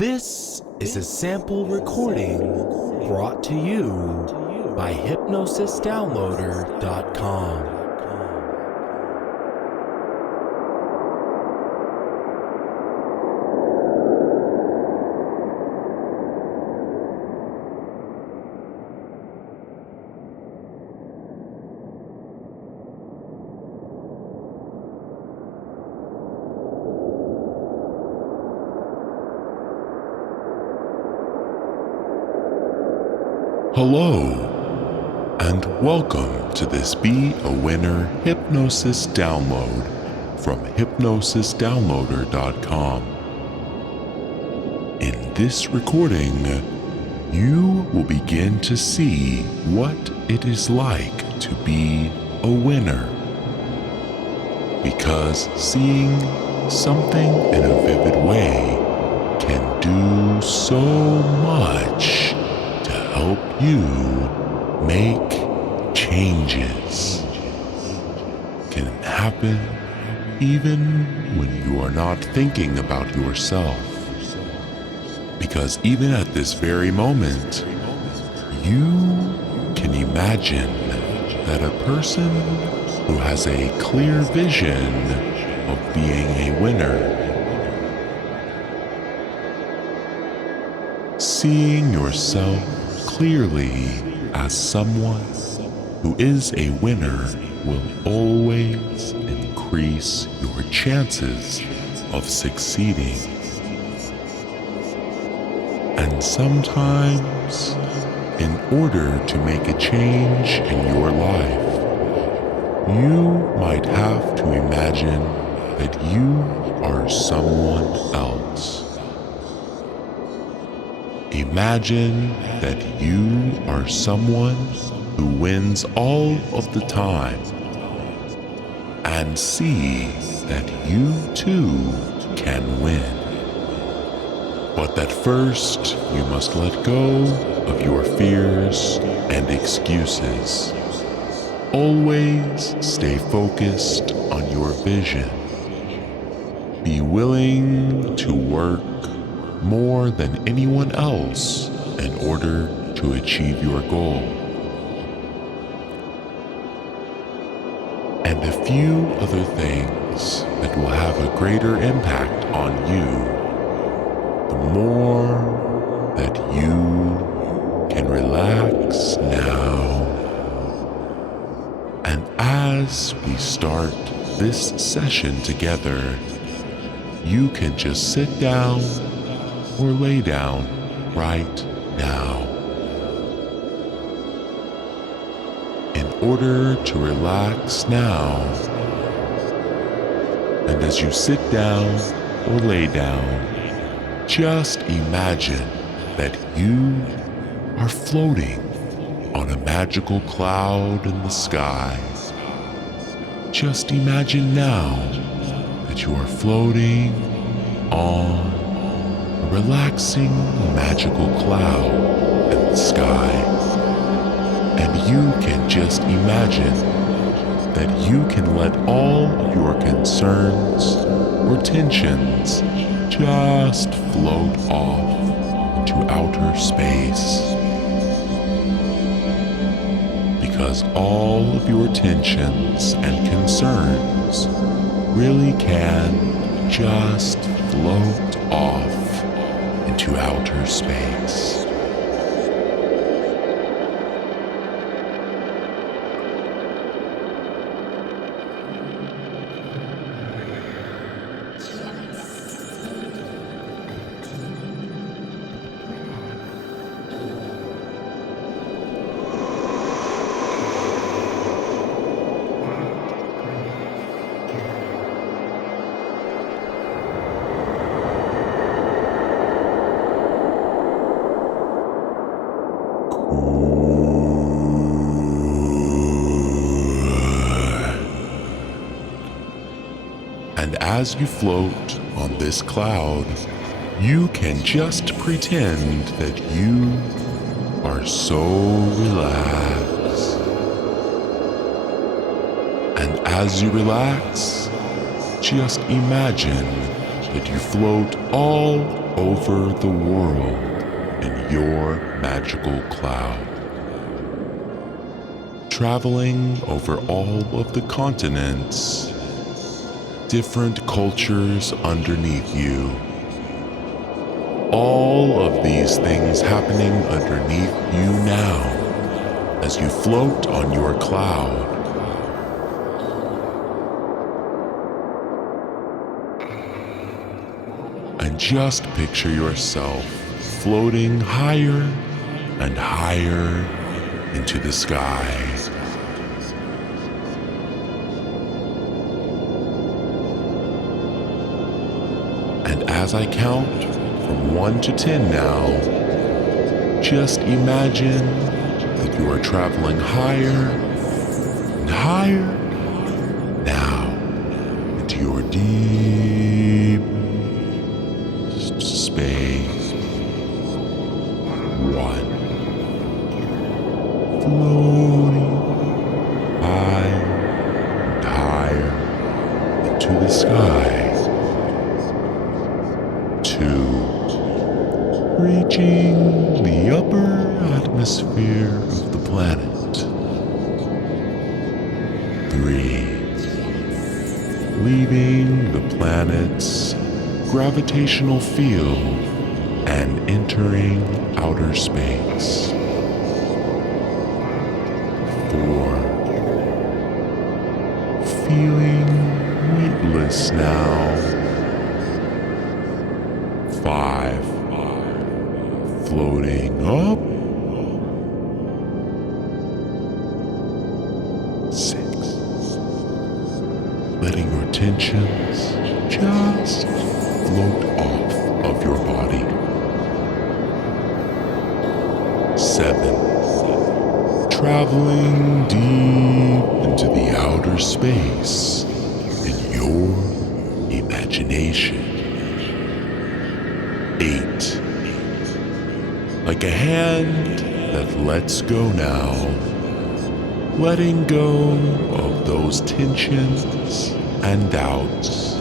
This is a sample recording brought to you by hypnosisdownloader.com. Hello, and welcome to this Be a Winner Hypnosis download from hypnosisdownloader.com. In this recording, you will begin to see what it is like to be a winner. Because seeing something in a vivid way can do so much to help you make changes. Can happen even when you are not thinking about yourself. Because even at this very moment, you can imagine that a person who has a clear vision of being a winner, seeing yourself clearly as someone who is a winner will always increase your chances of succeeding. And sometimes, in order to make a change in your life, you might have to imagine that you are someone else. Imagine that you are someone who wins all of the time, and see that you too can win. But that first you must let go of your fears and excuses. Always stay focused on your vision. Be willing to work more than anyone else in order to achieve your goal. And a few other things that will have a greater impact on you, the more that you can relax now. And as we start this session together, you can just sit down or lay down right now. In order to relax now, and as you sit down or lay down, just imagine that you are floating on a magical cloud in the sky. Just imagine now that you are floating on a relaxing, magical cloud in the sky. And you can just imagine that you can let all of your concerns or tensions just float off into outer space. Because all of your tensions and concerns really can just float off into outer space. And as you float on this cloud, you can just pretend that you are so relaxed. And as you relax, just imagine that you float all over the world in your magical cloud, traveling over all of the continents, different cultures underneath you. All of these things happening underneath you now as you float on your cloud. And just picture yourself floating higher and higher into the sky. And as I count from 1 to 10 now, just imagine that you are traveling higher and higher now into your deepest space. 1. Floating high and higher into the sky. 2. Reaching the upper atmosphere of the planet. 3. Leaving the planet's gravitational field and entering outer space. 4. Feeling weightless now. 5. Floating up. 6. Letting your tensions just float off of your body. 7. Traveling deep into the outer space in your imagination. 8. Like a hand that lets go now, letting go of those tensions and doubts.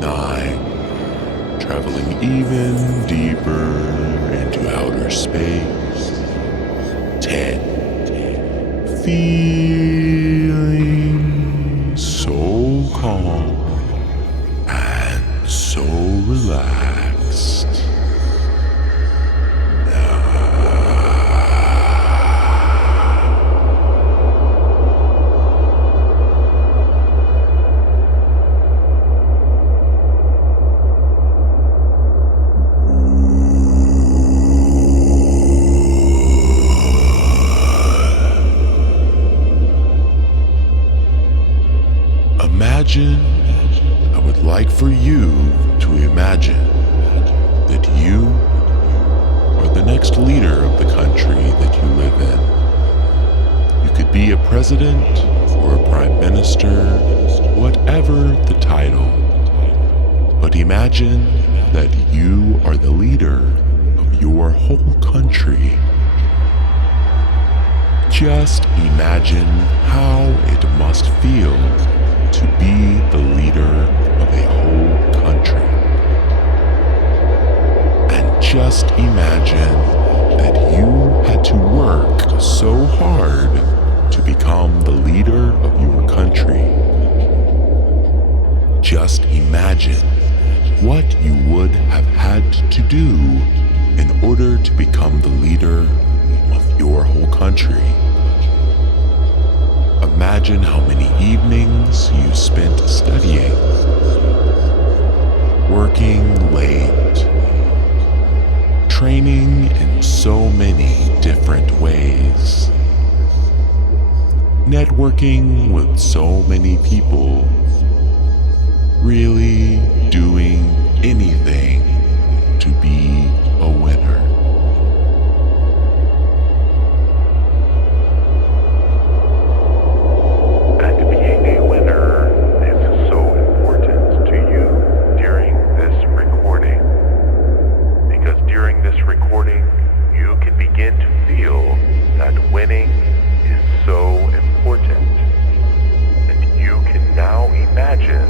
9. Traveling even deeper into outer space. 10. Feeling so calm and so relaxed. I would like for you to imagine that you are the next leader of the country that you live in. You could be a president or a prime minister, whatever the title. But imagine that you are the leader of your whole country. Just imagine how it must feel to be the leader of a whole country. And just imagine that you had to work so hard to become the leader of your country. Just imagine what you would have had to do in order to become the leader of your whole country. Imagine how many evenings you spent studying, working late, training in so many different ways, networking with so many people, really doing anything to be a winner. Imagine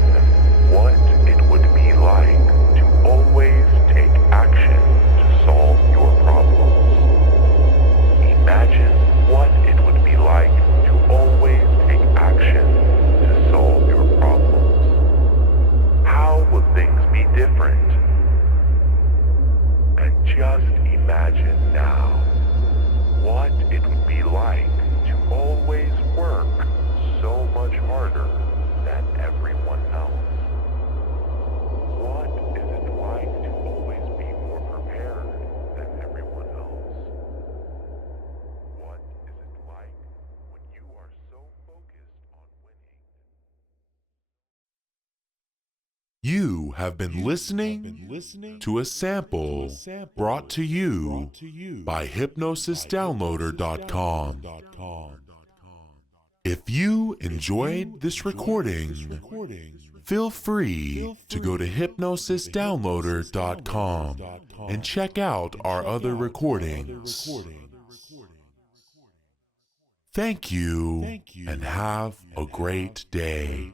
what it would be like to always have been listening to a sample brought to you by hypnosisdownloader.com. If you enjoyed this recording, feel free to go to hypnosisdownloader.com and check out our other recordings. Thank you and have a great day.